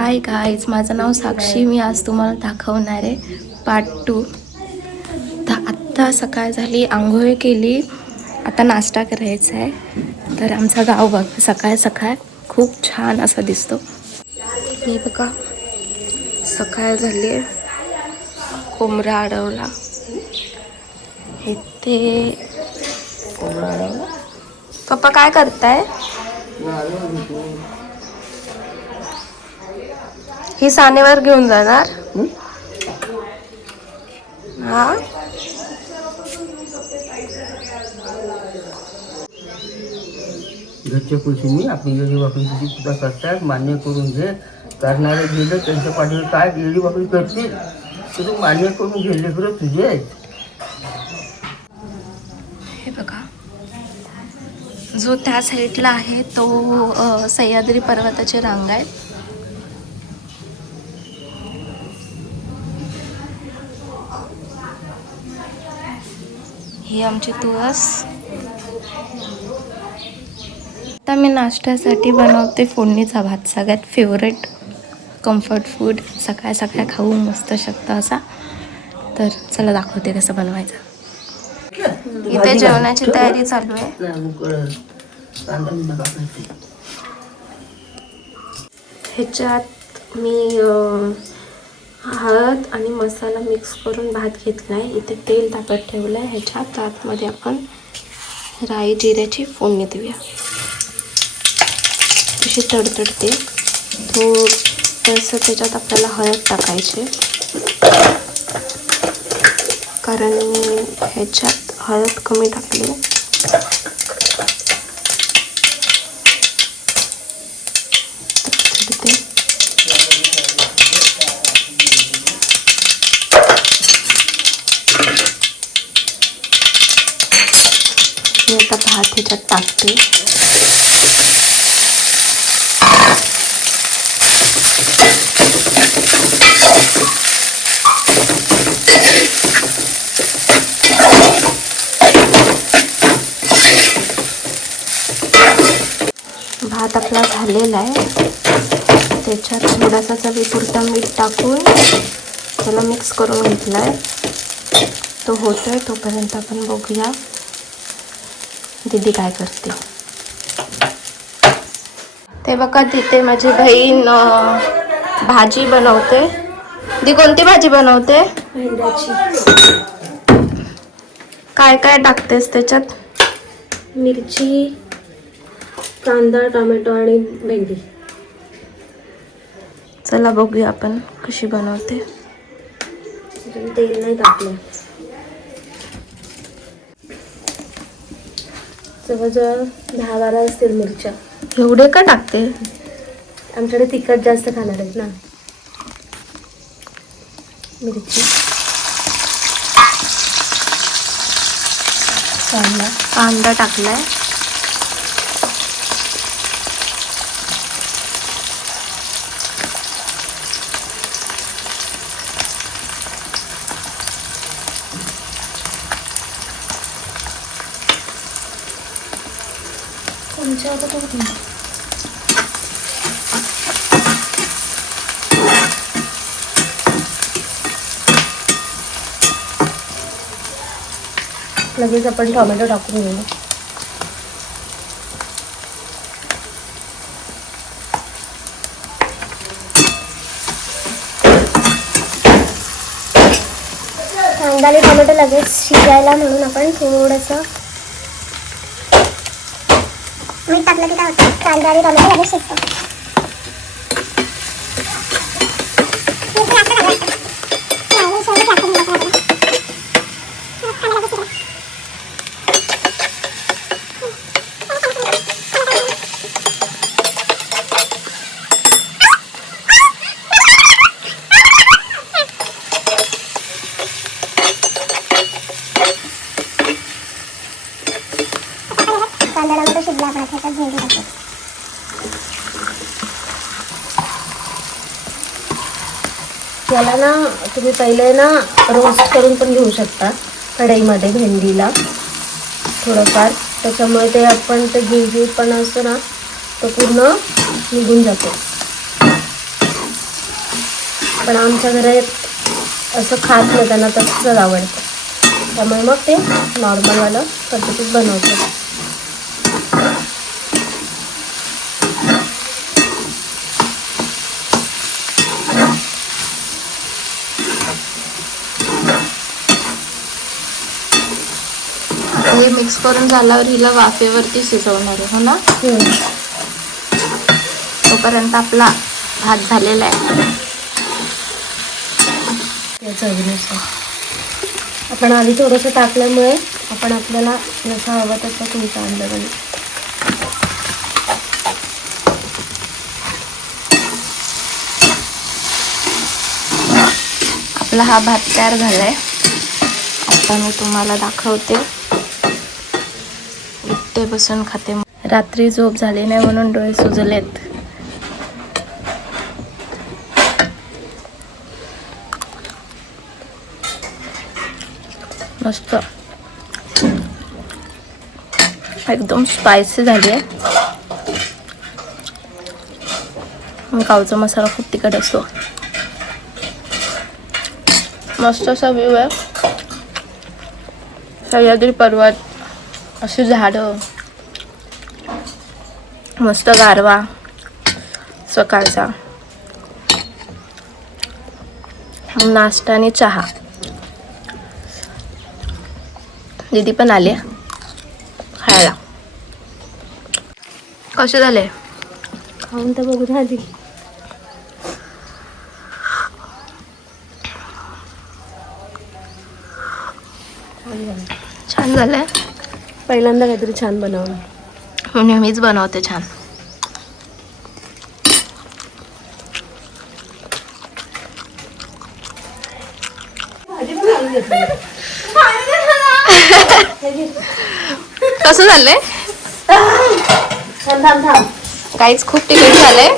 Hi guys, माझं नाव साक्षी. मी आज तुम्हाला दाखवणार आहे पार्ट 2. तर आत्ता सकाळ झाली, आंघोळ केली, आता नाश्ता करायचा आहे. तर आमचा गाव बघ सकाळ सकाळ खूप छान असा दिसतो. हे बघा, सकाळ झाली आहे, कोंबडा अडवला. हे ते कोंबडा अडवला. पप्पा काय करताय? ही सानेवर घेऊन जाणार. हा, घरच्या खुशीने आपली येडी वाकडी किती सुद्धा करतात मान्य करून घे. करणारे गेले त्यांच्या पाठीवर काय येडी वाकडी करतील तर तू मान्य करून घे. लेकरं तुझे आहेत. हे बघा, जो त्या साईडला आहे तो सह्याद्री पर्वताची रांग आहे. ही आमची तुळस. आता मी नाश्त्यासाठी बनवते फोडणीचा भात, सगळ्यात फेवरेट कम्फर्ट फूड. सकाळ सकाळ खाऊ मस्त शकता असा. तर चला दाखवते कसं बनवायचं. इथे जेवणाची तयारी चालू आहे. ह्याच्यात मी हळद आणि मसाला मिक्स करून भात घेतला आहे. इथे तेल तापत ठेवलं आहे. ह्याच्यात आतमध्ये आपण राई जिऱ्याची फोडणी देऊया. अशी तडतडते. थोडंसं त्याच्यात आपल्याला हळद टाकायचे, कारण ह्याच्यात हळद कमी टाकली. मी आता भात ह्याच्यात टाकते. भात आपला झालेला आहे. त्याच्यात थोडासा चवीपुरता मीठ टाकून त्याला मिक्स करून घेतला आहे. तो होतोय तोपर्यंत आपण बघूया दीदी काय करते ते. बघा, तिथे माझी बहीण भाजी बनवते. दी कोणती भाजी बनवते? भेंड्याची. काय काय टाकतेस त्याच्यात? मिरची, कांदा, टोमॅटो आणि भेंडी. चला बघूया आपण कशी बनवते. तेल नाही टाकलं. जवळजवळ 10-12 असतील मिरच्या. एवढे का टाकते? आमच्याकडे तिखट जास्त खाणार आहेत ना. मिरची, कांदा टाकलाय. लगेच आपण टोमॅटो टाकून घेऊ. कांदा आणि टोमॅटो लगेच शिजायला म्हणून आपण थोडंसं मीठ टाकलं की काय होतं, कांदा आणि टोमॅटो लगेच शिजतो. याला ना तुम्ही पहिले ना रोस्ट करून पण घेऊ शकता कढईमध्ये भेंडीला थोडंफार. त्याच्यामुळे ते आपण ते गिळगिळपणा असतो ना तो पूर्ण निघून जातो. पण आमच्या घरात असं खात नाही, त्यांना तसंच आवडतं. त्यामुळे मग ते नॉर्मलवालं पद्धतीत बनवतो. हे मिक्स करून झाल्यावर हिला वाफेवरती शिजवणार आहे, हो ना? तोपर्यंत आपला भात झालेला आहे. चवीनुसार आपण आधी थोडंसं टाकल्यामुळे आपण आपल्याला जसं हवं तसं तुमचा अंदाजाने. आपला हा भात तयार झालाय. आता मी तुम्हाला दाखवते. इथे बसून खाते. रात्री झोप झाली नाही म्हणून डोळे सुजलेत. मस्त एकदम स्पायसी झाली आहे. गावचा मसाला खूप तिखट असतो. मस्त असा व्ह्यू आहे. सह्याद्री पर्वत, अशी झाडं, मस्त गारवा सकाळचा, नाश्ता आणि चहा. दीदी पण आली खायला. कसे झाले? खाऊन तर बघू आधी. छान झालंय. पहिल्यांदा काहीतरी छान बनवलं. मी नेहमीच बनवते छान. कसं झालंय? काहीच खूप तिखट झालंय.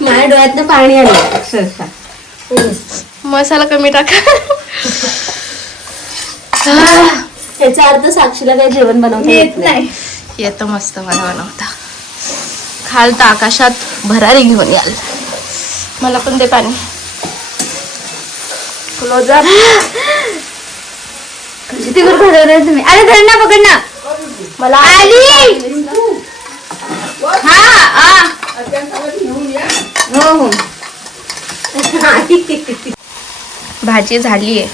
माझ्या डोळ्यातनं पाणी आलं अक्षरशः. मसाला कमी टाका. याचा अर्थ साक्षीला काही जेवण बनवता येत नाही. येतं मस्त मला बनवता. खालतं आकाशात भरारी घेऊन याल. मला पण दे पाणी. क्लोजर. किती वर भरवलंय तुम्ही? अरे धर ना, पकड ना. मला आली. हो. भाजी झालीये.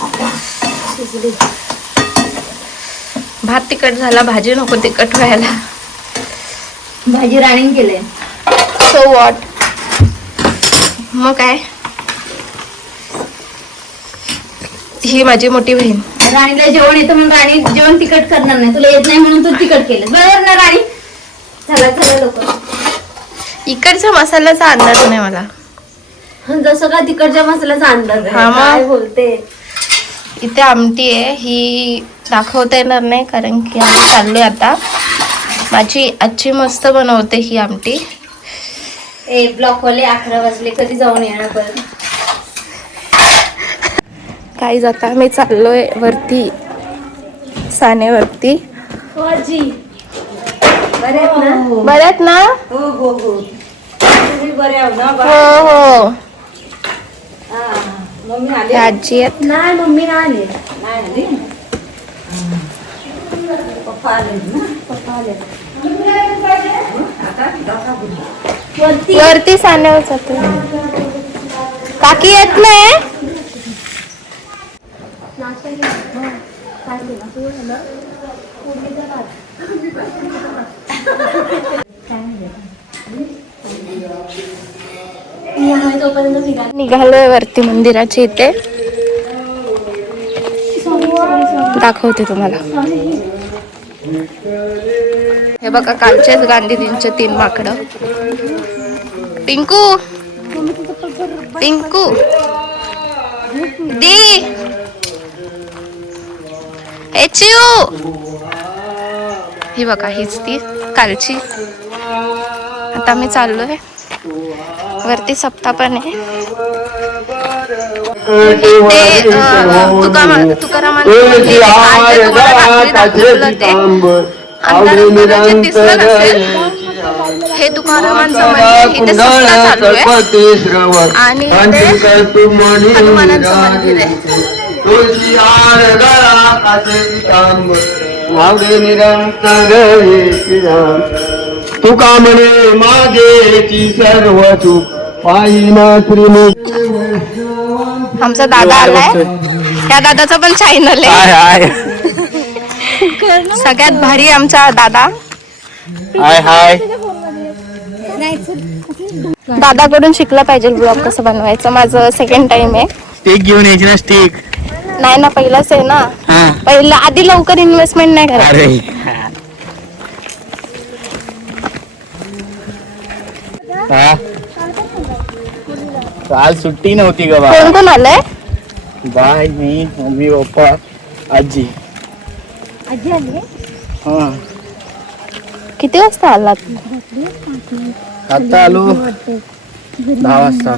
भात तिखट झाला, भाजी नको तिखट व्हायला. भाजी राणीने केले. So what. मग काय, ही माझी मोठी बहीण. राणीला जेवण येतं म्हणून राणी जेवण तिखट करणार नाही. तुला येत नाही म्हणून तू तिखट केलं, बरोबर ना राणी? चला लोक. इकडच्या मसाल्याचा अंदाज नाही मला. जसं का तिकडच्या मसाल्याचा अंदाज आहे. हा मग. काय बोलते. इथे आमटी आहे, ही दाखवता येणार नाही कारण की आम्ही चाललोय आता. माझी आजी मस्त बनवते ही आमटी. ब्लॉकवाले 11 वाजले, कधी जाऊन येणार परत. काही जाता मी चाललोय वरती, सानेवरती. बऱ्यात ना? हो. हो. आजी आहेत. नाही, मम्मी नाही आली. पप्पा आले. वरती सानेवर जातो. काकी येत नाही. निघालोय वरती मंदिराच्या इथे. दाखवते तुम्हाला. हे बघा, कालचेच गांधीजींचे 3 माकडं. पिंकू दी ही बघा, हीच ती कालची. आता मी चाललोय वरती. सप्ताह पण आहे. तुकारामांचं अंधारात दिसलं नसेल. हे तुकारामांचं मंदिर इथे सप्ताह चालू आहे आणि इथे हनुमानांचं मंदिर आहे. तुका म्हणे माझेची सर्व चूक पायीना आमचा दादा आलाय. त्या दादाचं पण चॅनल आहे. सगळ्यात भारी आमचा दादा. हाय हाय. दादाकडून शिकला पाहिजे ब्लॉग कसं बनवायचं. माझं सेकंड टाइम आहे. स्टिक घेऊन यायची ना स्टिक. नाही ना पहिलाच आहे ना. पहिला आधी लवकर इन्व्हेस्टमेंट नाही करायची. काल सुट्टी नव्हती ग बा. कोण कोण आलंय? बाय मी मम्मी पप्पा आजी. आजी आली किती वाजता आलात? आता आलो 10 वाजता.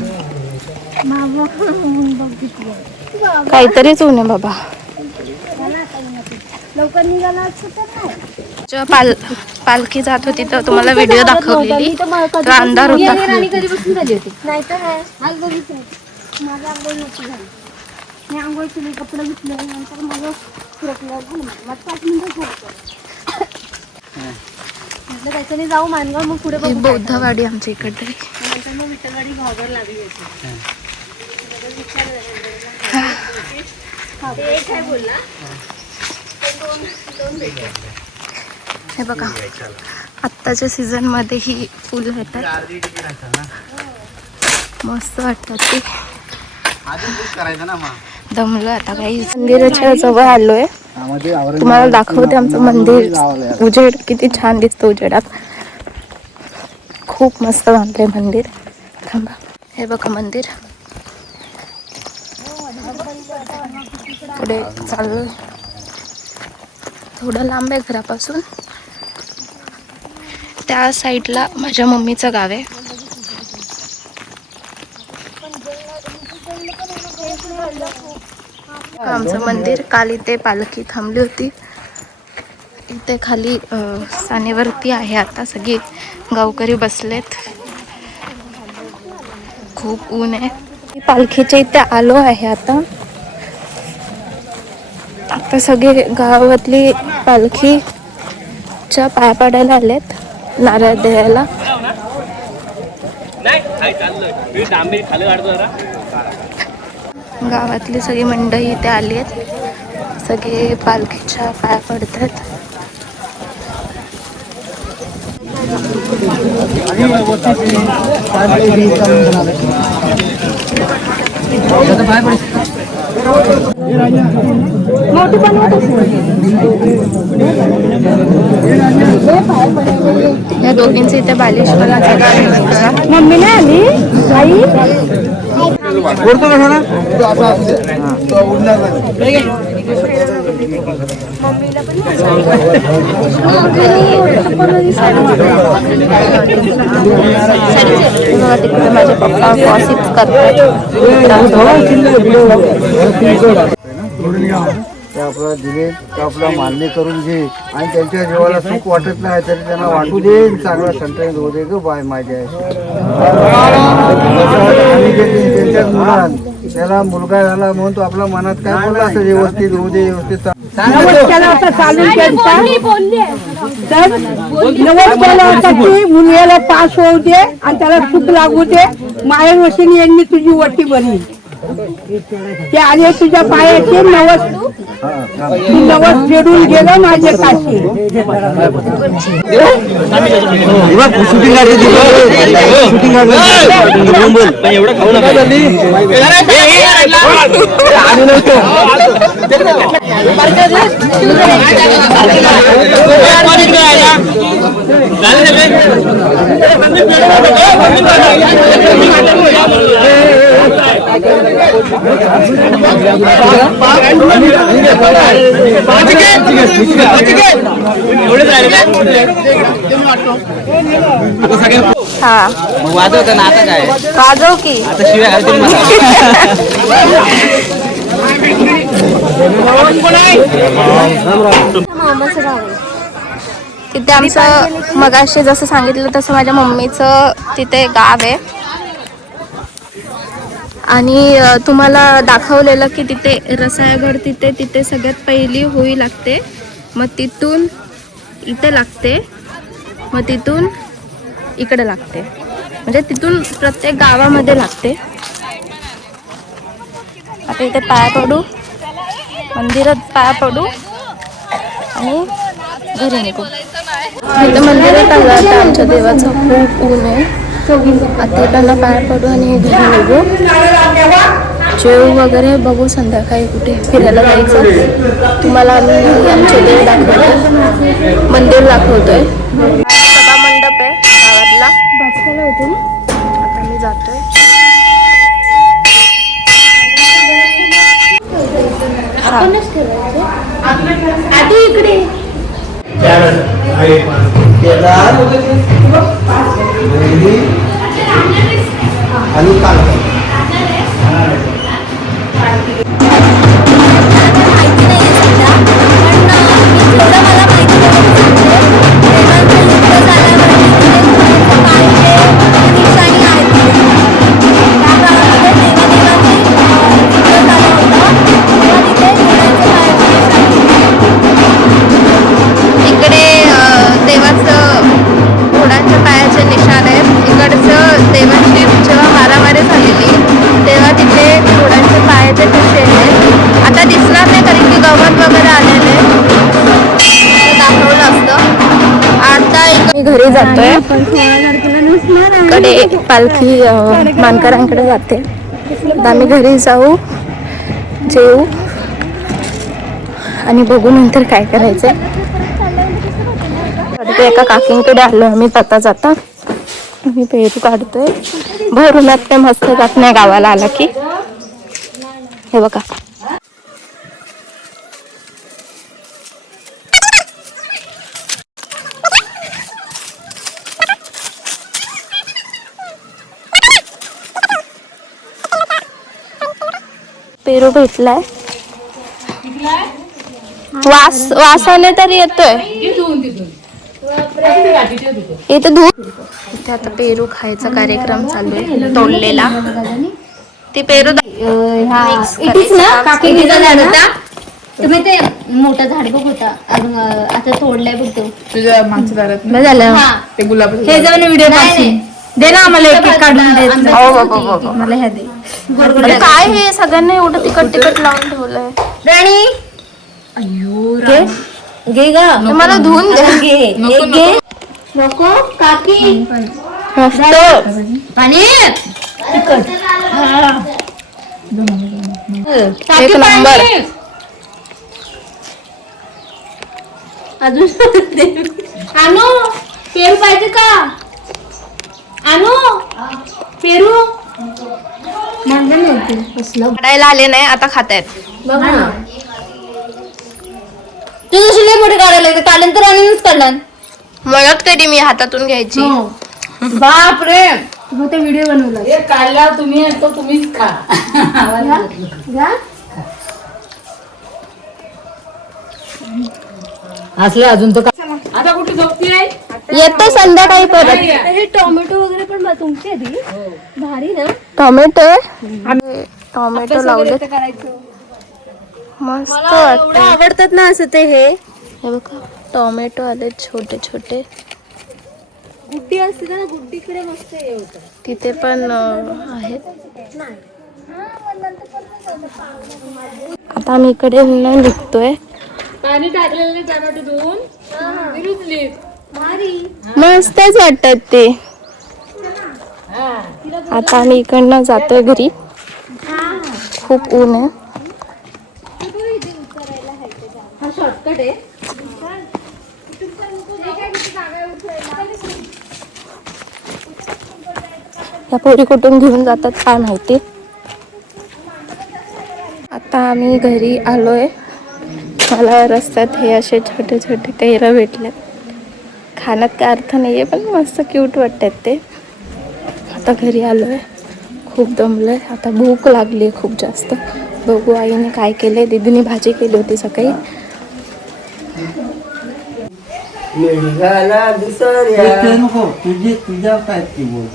काहीतरीच होऊ नये बाबा. लवकर निघाला जेव्हा पालखी जात होती तर तुम्हाला व्हिडिओ दाखवलेली. तर अंधार होता. कधीपासून झाली होती नाही तर माझं आंघोळ नव्हती झाली. मी आंघोळ केली कपडे घेतले नंतर माझं फिरकलं झालं. माझं 5 मिनिटं झालं. म्हटलं त्याचं नाही जाऊ मानगाव मग पुढे ही बौद्धवाडी आमच्या इकडे. नंतर मग विठ्ठलवाडी भावगर लागली असेल. ते काय बोलला हे बघा आत्ताच्या सीझन मध्ये ही फुलं येतात. मस्त वाटतात ती. दमलो आता काही. मंदिराच्या जवळ आलोय. तुम्हाला दाखवते आमचं मंदिर. उजेड किती छान दिसतो उजेडात. खूप मस्त बांधलंय मंदिर. थांबा हे बघा मंदिर. पुढे चाललोय. थोडं लांब आहे घरापासून. त्या साईडला माझ्या मम्मीचं गाव आहे. आमचं मंदिर. काल इथे पालखी थांबली होती. इथे खाली सानेवरती आहे. आता सगळे गावकरी बसलेत. खूप ऊन आहे. पालखीच्या इथे आलो आहे आता. आता सगळे गावातली पालखीच्या पाया पडायला आलेत. नारळ द्यायला. गावातली सगळी मंडळी इथे आली आहेत. सगळे पालखीच्या पाया पडतात. या दोघींचे इथे बालेश्वराचं गाव आहे. मम्मी नाही आली आई. तिकडे माझे पप्पा गॉसिप करतात. ते आपल्याला दिले तर आपला मान्य करून घे आणि त्यांच्या जीवाला सुख वाटत नाही तरी त्यांना वाटू दे. चांगला संतन होऊ दे ग बाय माझ्या. त्यांच्याच मुलात त्याला मुलगा झाला म्हणून तो आपल्या मनात काय बोलला असं व्यवस्थित होऊ दे व्यवस्थित. मुलग्याला पास होऊ दे आणि त्याला सुख लागू दे. माया वशिनी यांनी तुझी वटी बरी. ते आले तुझ्या पायाचे नवस फेडून गेलं माझे काशी. हा वाजवतं ना आता काय वाजव की आता शिवाय मामाचं गाव आहे. तिथे आमचं मगाशी जसं सांगितलं तसं माझ्या मम्मीचं तिथे गाव आहे. आणि तुम्हाला दाखवलेलं की तिथे रसाळगड तिथे सगळ्यात पहिली होळी लागते. मग तिथून इथे लागते, मग तिथून इकडे लागते, म्हणजे तिथून प्रत्येक गावामध्ये लागते. आता इथे पाया पडू, मंदिरात पाया पडू आणि घरी निघू. इथे मंदिरात आलं आता आमच्या देवाचं खूप ऊन आहे. आता त्यांना पाया पडू आणि घरी निघू. जेव वगैरे बघू, संध्याकाळी कुठे फिरायला जायचं. तुम्हाला आम्ही आमचे देव दाखवतोय, मंदिर दाखवतोय. सभा मंडप आहे गावातला, बाजूला होते. आता मी जातोय. आधी इकडे आणि काल घरी जातोय. कडे पालखी मानकरांकडे जाते. आम्ही घरी जाऊ, जेऊ आणि बघू नंतर काय करायचंय. एका काकींकडे आलो आम्ही जाता जाता. आम्ही पेरू काढतोय. भर उन्हात काय मस्त जात नाही गावाला आला की. हे बघा, पेरू भेटलाय. वासाने तरी येतोय. इथे दूध. इथे आता पेरू खायचा कार्यक्रम चालू आहे, तोडलेला. ती पेरू तुम्ही ते मोठा झाड बघ होता, अजून आता तोडलाय बघ तो तुझ्या मागच्या दारात झालं. ते गुलाब हे जाऊन व्हिडिओ दे ना आम्हाला एक एक काढून दे. मला ह्या दे. काय हे सगळ्यांना एवढं तिकट लावून ठेवलंय. राणी घे ग, मला धुवून घे घे. नको काकी, मस्त पाणी तिखट. एक नंबर. अजून आणू पेरू पाहिजे का? आणू पेरू काढायला आले नाही, आता खातायत. बघ ना, तू जशी लय मोठे काढायला लागते, काढून तर आणूनच काढला. मदत कधी मी हातातून घ्यायची. बाप रे, मग ते व्हिडिओ बनवला. काढला तुम्ही, तो तुम्हीच खा. असले अजून तर आता कुठे झोपती आहे? येतो संध्याकाळी परत. हे टोमॅटो वगैरे पण तुमची आधी भारी ना. टोमॅटो लावले, मस्त वाटत. आवडतात ना असं ते. हे बघा, टोमॅटो आले छोटे छोटे. गुड्डी असते ना, गुड्डीकडे मस्त हे होतं. तिथे पण आहेत. आता आम्ही इकडे निघतोय. पाणी टाकलेलं टोमॅटो धुवून विरुजली. मस्तच वाटतात ते. आता आम्ही इकडनं जातोय घरी. खूप ऊन आहे. हा शॉर्टकट आहे. या पोरी कुठून घेऊन जातात काय माहिती. आता आम्ही घरी आलोय. मला रस्त्यात हे असे छोटे छोटे कैरा भेटले. खाण्यात काय अर्थ नाही आहे, पण मस्त क्यूट वाटतात ते. आता घरी आलोय, खूप दमलोय. आता भूक लागली आहे खूप जास्त. बघू आईने काय केलंय. दीदीने भाजी केली होती सकाळी. मेळघाला दुसऱ्या नको तुझ्या काय ती बोल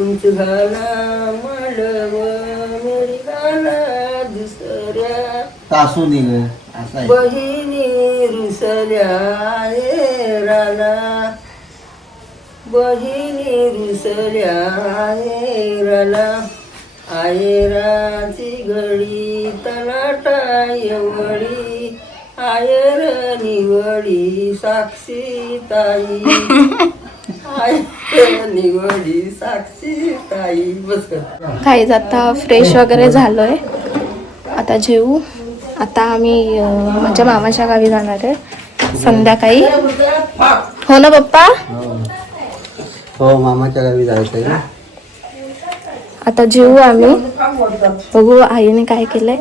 उंच घाला मांडव मेळघाला दुसऱ्या तासू दे ग असं आहे. बहिणी रुसल्या राला बहिणी रुसल्या राला आयराची घडी तलाटा एवढी आयर निवडी साक्षी ताई आयर निवडी साक्षी ताई बस कर. काहीच आता फ्रेश वगैरे झालोय, आता जेवू. आता आम्ही माझ्या मामाच्या गावी जाणार आहे संध्याकाळी. हो ना पप्पा? हो मामाच्या गावी जायचंय ना. आता जेवू आम्ही. बघू आईने काय केलंय.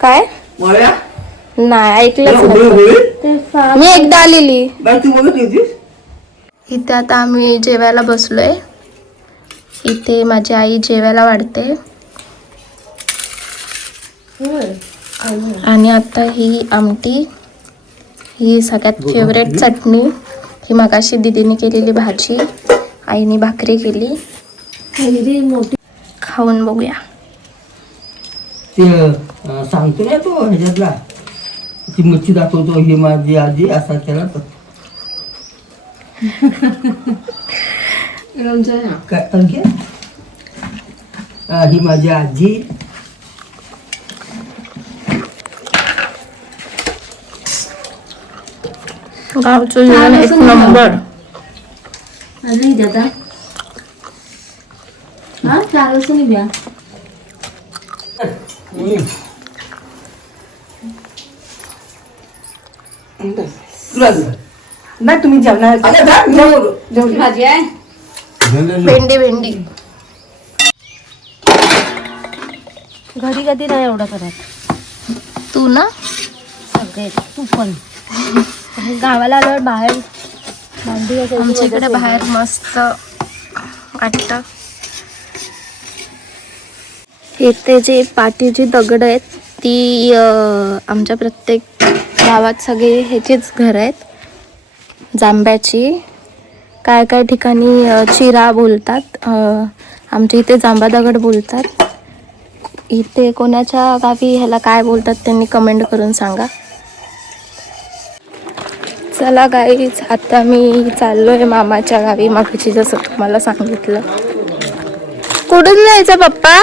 काय नाही ऐकलंच नाही. मी एकदा आलेली. इथे आता आम्ही जेवायला बसलोय. इथे माझी आई जेवायला वाढते. आणि आता ही आमटी, ही सगळ्यात फेवरेट चटणी, ही मगाशी दीदीने केलेली भाजी, आईने भाकरी केली. खाऊन बघूया. ते सांगतो ना तो ह्याच्यातला ती मच्छी दाखवतो ही माझी आजी असा केला तर काय आणखी ही माझी आजी गावचं जेवण एक नंबर. नाही तुम्ही जेवणार भाजी आहे. भेंडी भेंडी. घरी कधी नाही एवढं करत तू ना सगळे. तू पण गावाला आल्यावर बाहेर भांडी घासायची आमच्या इकडे मजाच बाहेर मस्त वाटतं. इथे जे पाठीची दगड आहेत ती आमच्या प्रत्येक गावात सगळे ह्याचीच घर आहेत, जांभ्याची. काय काय ठिकाणी चिरा बोलतात, आमच्या इथे जांभा दगड बोलतात. इथे कोणाच्या गावी ह्याला काय बोलतात त्यांनी कमेंट करून सांगा. चला गाईज, आता मी चाललोय मामाच्या गावी. मागची जसं तुम्हाला सांगितलं. कुठून जायचं पप्पा?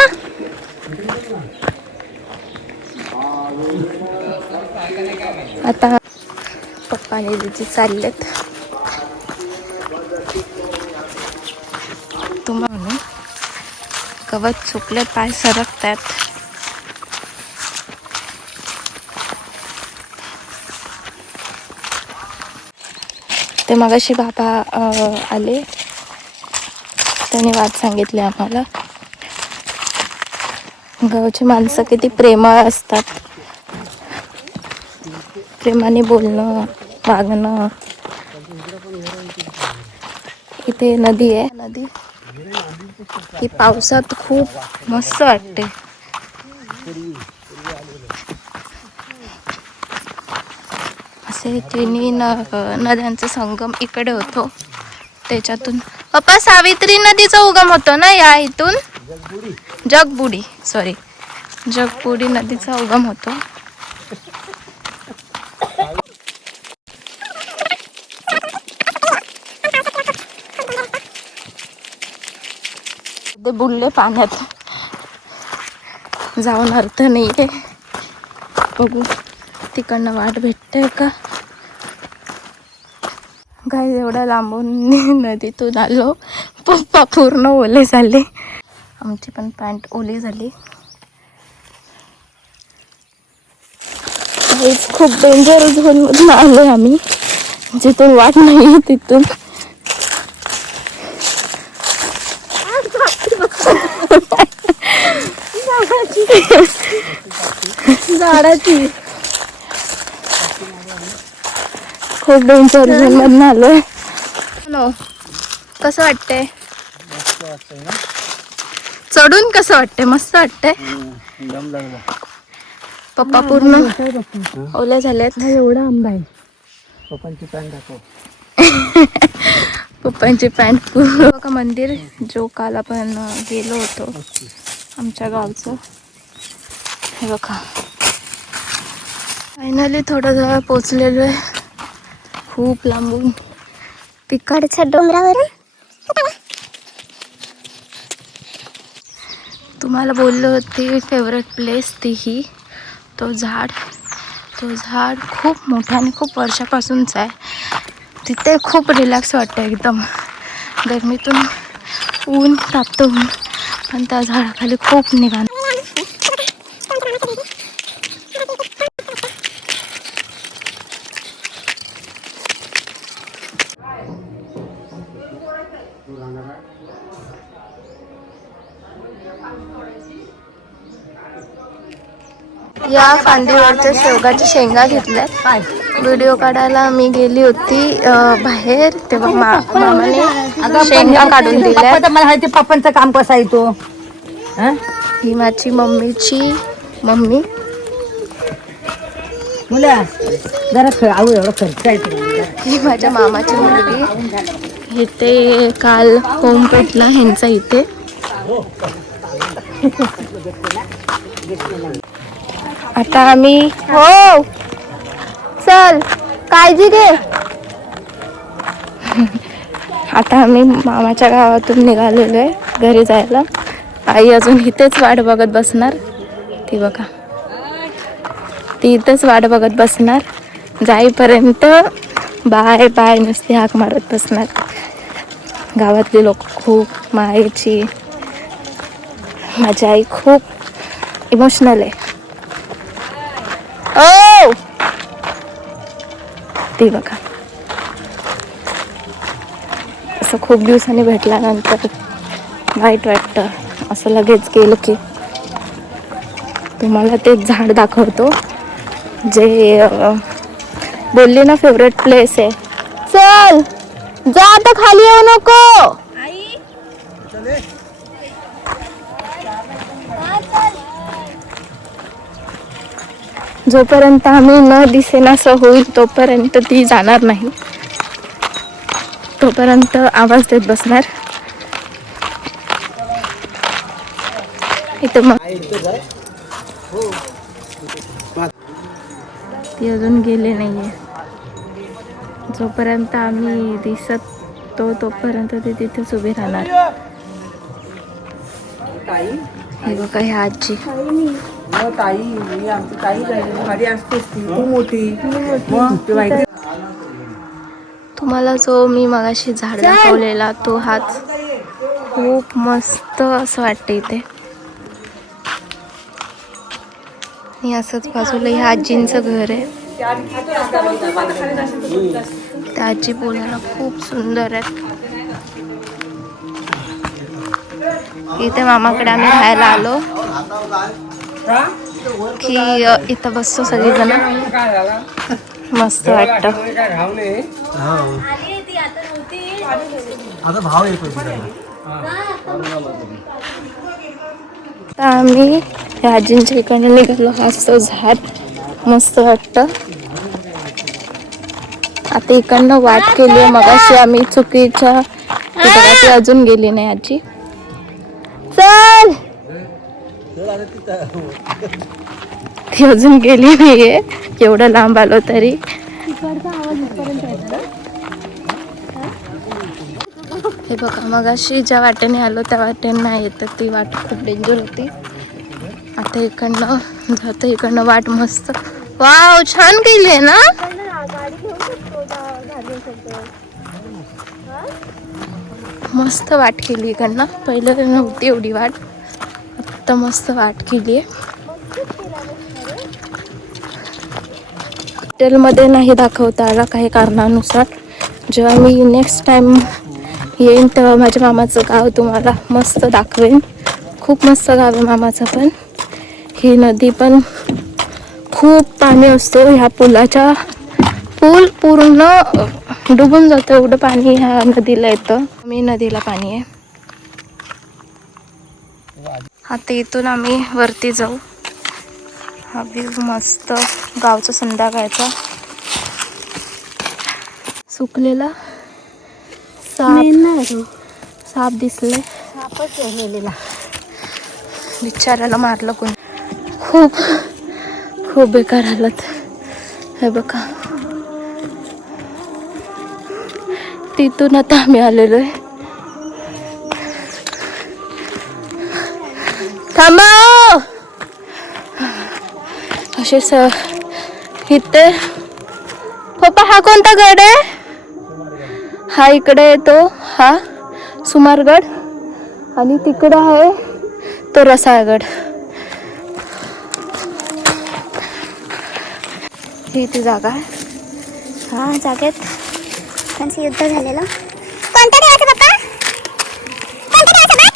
आता पप्पा आणि दीदी चाललेत. तुम्हाला गवत चुकले, पाय सरकतात. ते मगाशी बाबा आले, त्याने वाट सांगितली आम्हाला. गावची माणसं किती प्रेमळ असतात, प्रेमाने बोलणं, वागणं. इथे नदी आहे, नदी ही पावसात खूप मस्त वाटते. असे तिन्ही नद्यांचा संगम इकडे होतो. त्याच्यातून पप्पा सावित्री नदीचा उगम होतो ना या इथून. जगबुडी, सॉरी, जगबुडी नदीचा उगम होतो. ते बुडले पाण्यात, जाऊन अर्थ नाहीये. बघू तिकडनं वाट भेटते का. गाई एवढ्या लांबून नदीतून आलो, पप्पा पूर्ण ओले झाले. आमची पण पॅन्ट ओली झाली. खूप डेंजर झोनमधून आलोय आम्ही, जिथून वाट नाही तिथून. झाडाची खूप डेंजर झोन मधून आलोय. कसं वाटतंय? चढून कसं वाटतंय? मस्त वाटतंय. पप्पा पूर्ण ओले झालेत. एवढा आंबा आहे. पप्पांची पॅन्ट दाखव. पप्पांची पॅन्ट पूर्ण बघा. मंदिर जो काल आपण गेलो होतो आमच्या गावचं, हे बघा. फायनली थोडं जवळ पोचलेलो आहे, खूप लांबून तिकडच्या डोंगरावर. तुम्हाला बोललो होती फेवरेट प्लेस ती ही. तो झाड खूप मोठा आणि खूप वर्षापासूनचा आहे. तिथे खूप रिलॅक्स वाटतं एकदम. गरमीतून ऊन तापतं ऊन, पण त्या झाडाखाली खूप निघाण. या फांदीवरच्या शेवगाच्या शेंगा घेतल्यात. व्हिडिओ काढायला मी गेली होती बाहेर, तेव्हा मामाने शेंगा काढून दिल्या. मला ते पप्पांचं काम कसं आहे तो. ही माझी मम्मीची मम्मी. मुला जरा आवड एवढं खर्च आहे. ही माझ्या मामाची मुलगी. इथे काल होम पेटला ह्यांचा इथे. आता आम्ही हो चल काळजी घे. आता आम्ही मामाच्या गावातून निघालेलो आहे घरी जायला. आई अजून इथेच वाट बघत बसणार. ती बघा, ती इथेच वाट बघत बसणार. जाईपर्यंत बाय बाय नुसती हाक मारत बसणार. गावातले लोक खूप मायेची. माझी आई खूप इमोशनल आहे. ओ ती बघा, असं खूप दिवसांनी भेटल्यानंतर वाईट वाटतं. असं लगेच गेलं की. तुम्हाला ते झाड दाखवतो जे बोलली ना फेवरेट प्लेस आहे. चल जा आता, खाली येऊ नको. जोपर्यंत आम्ही न दिसेनासं होईल तोपर्यंत ती जाणार नाही. तोपर्यंत आवाज देत बसणार. इथं मग ती अजून गेले नाहीये. जोपर्यंत आम्ही दिसतो तोपर्यंत ती तिथेच उभी राहणार. हे बघा ही आजी. तुम्हाला जो मी मगाशी झाड दाखवलेला तो हाच. खूप मस्त असं वाटतं इथे. आणि असंच बाजूला ह्या आजींचं घर आहे. त्या आजी बोलायला खूप सुंदर आहेत. इथे मामाकडे आम्ही राहायला आलो की इथं बसतो सगळेजण. मस्त वाटतं. आम्ही या आजींच्या इकडनं निघालो. हाच तो झाड. मस्त वाटतं. आता इकडनं वाट केली. मगाशी आम्ही चुकीच्या ती अजून गेली नाही आजी. चल ती अजून गेली नाहीये. एवढं लांब आलो तरी. हे बघा, मगाशी ज्या वाटेने आलो त्या वाटेने नाही येत. ती वाट खूप डेंजर होती. आता इकडनं जातं. इकडनं वाट मस्त. वाव छान केली ना. मस्त वाट केली इकडनं. पहिलं नव्हती एवढी वाट, आता मस्त वाट केली आहे. हॉटेलमध्ये नाही दाखवता आला काही कारणानुसार. जेव्हा मी नेक्स्ट टाइम येईन तेव्हा माझ्या मामाचं गाव तुम्हाला मस्त दाखवेन. खूप मस्त गाव आहे मामाचं पण. ही नदी पण खूप पाणी असतो. ह्या पुलाच्या पूल पूर्ण डुबून जातं एवढं पाणी ह्या नदीला येतं. मी नदीला पाणी आहे. आता इथून आम्ही वरती जाऊ. हा व्ह्यू मस्त गावचा संध्याकाळचा. सुकलेला साप दिसले. सापच मेलेला. बिचाराला मारलं कोणी. खूप खूप बेकार हालत. हे बघा, तिथून आता आम्ही आलेलो आहे. थांबा असे इथे. पप्पा हा कोणता गड आहे? हा इकडे येतो, हा सुमारगड, आणि तिकडे आहे तो रसाळगड. ही ती जागा आहे. हा जागेत त्यांचं युद्ध झालेलं. कोणत्या देवाचं पप्पा? कोणत्या देवाचं?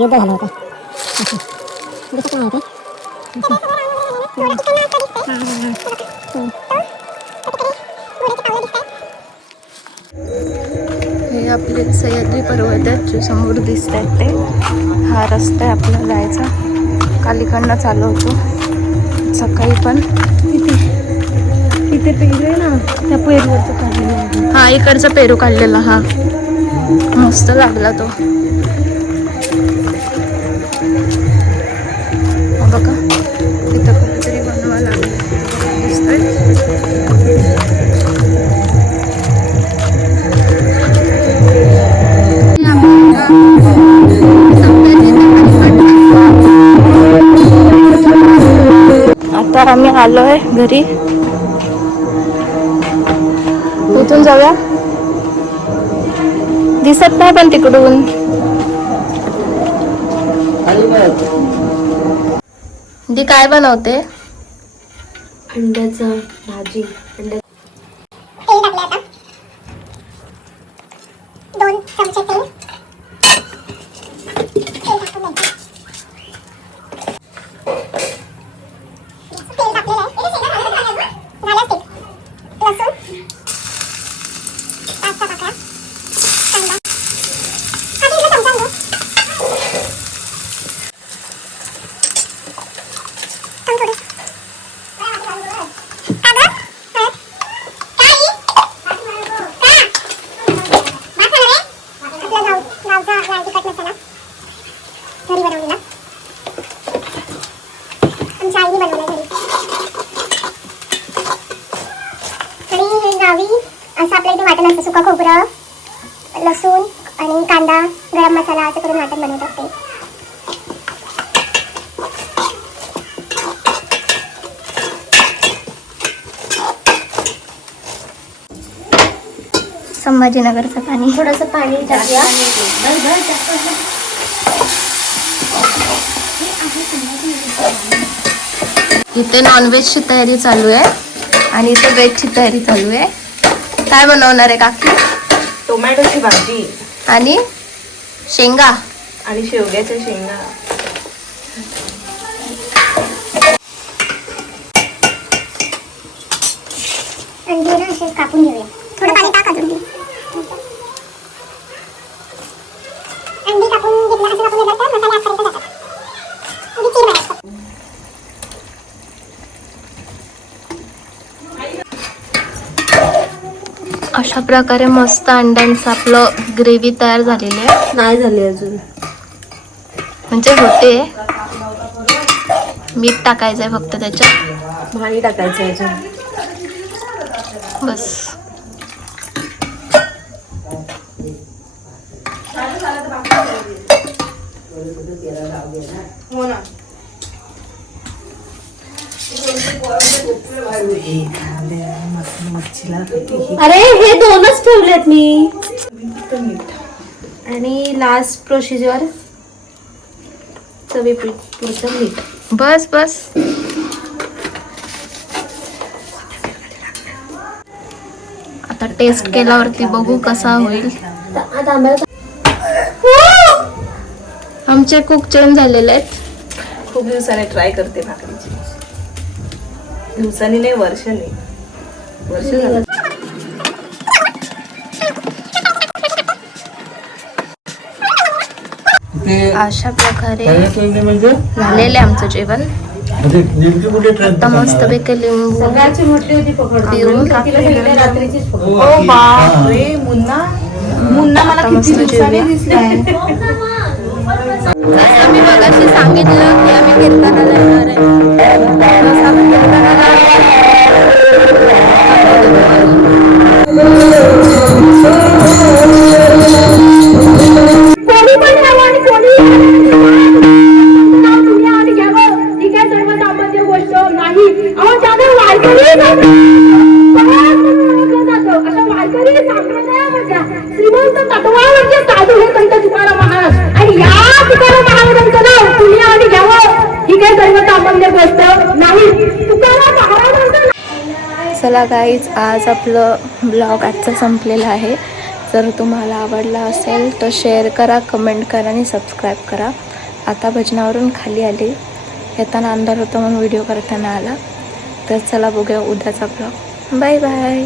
युद्ध झालं होतं. हे आपले सह्याद्री पर्वत आहेत जे समोर दिसत आहेत ते. हा रस्ता आहे आपला जायचा. कालीकडनं चालू होतो सकाळी. पण इथे पेरू आहे ना, त्या पेरूवरचं काढलेलं आहे. हा इकडचा पेरू काढलेला. हा मस्त लागला तो. हा बघा, इथं कुठेतरी बनवा लागलं दिसतंय. आता आम्ही आलोय घरी. इथून जाऊया. दिसत नाही पण तिकडून. दी काय बनवते? अंड्याचं भाजी. तेल टाकलं आता. 2 चमचे तेल. तेल टाकून द्यायचं. तेल टाकलेलं आहे. इथे शेंगा घालायला झालं असते. लसूण 5-6 पाकळ्या. कांदा. आधी इथं चमचा आणलं. थांब थोडं. असं आपल्या इथे वाटण असतं. सुका खोबरं, लसूण आणि कांदा, गरम मसाला असं करून वाटण बनवतात ते. संभाजीनगरचं पाणी. थोडंसं पाणी टाकूया. इथे नॉनव्हेजची तयारी चालू आहे आणि इथे व्हेजची तयारी चालू आहे. काय बनवणार आहे काकी? टोमॅटोची भाजी आणि शेंगा आणि शेवग्याच्या शेंगा. अंडी ना असे कापून घेऊया. थोडं पाणी टाक अजून. अंडी कापून घेतलं, असं कापून घेतलं तर मसाले आतपर्यंत जातात. म्हणजे चीर बनायचं. अशा प्रकारे मस्त अंड्यांचं आपलं ग्रेव्ही तयार झालेली आहे. नाही झाली अजून. म्हणजे होते. मीठ टाकायचं आहे फक्त त्याच्यात. पाणी टाकायचं अजून. बस. अरे हे 2च ठेवलेत मी. आणि लास्ट प्रोसिजर चवीपुरतं मीठ. बस बस. आता टेस्ट केल्यावरती बघू कसा होईल. आता आम्हाला आमचे कुक चेंज झालेले आहेत. खूप दिवसाने ट्राय करते भाकरीची. दिवसांनी नाही, वर्षांनी. वर्ष झालं. ते अशा प्रकारे त्याला केले म्हणजे झालेले आमचं जेवण. नेमकी कुठे आता मस्तपैकी लिंबू पिऊन ओ बापरे, मुन्ना मला आता किती मस्त दिवसांनी जेवूया. दिसलाय. जसं मी मगाशी सांगितलं की आम्ही कीर्तनाला येणार आहे, तसं आम्ही कीर्तनाला कोणी पण यावं आणि कोणी नाव तुम्ही आणि घ्यावं, ही काय सर्वसामान्य गोष्ट नाही. अहो ज्याला वारकरी ओळखलं जातं, अशा वारकरी संप्रदायामधल्या श्रीमंत तत्वावरचे साधू हे संत तुकाराम महाराज. आणि या तुकाराम महाराजांचं नाव तुम्ही आणि घ्यावं, ही काय सर्वसामान्य गोष्ट नाही. तुकाराम महाराजांचं. चला गाईज, आज आपलं ब्लॉग आजचा संपलेला आहे. जर तुम्हाला आवडला असेल तर शेअर करा, कमेंट करा आणि सबस्क्राईब करा. आता भजनावरून खाली आली, येताना अंधार होता म्हणून व्हिडिओ करताना आला. तर चला बघूया उद्याचा ब्लॉग. Bye bye.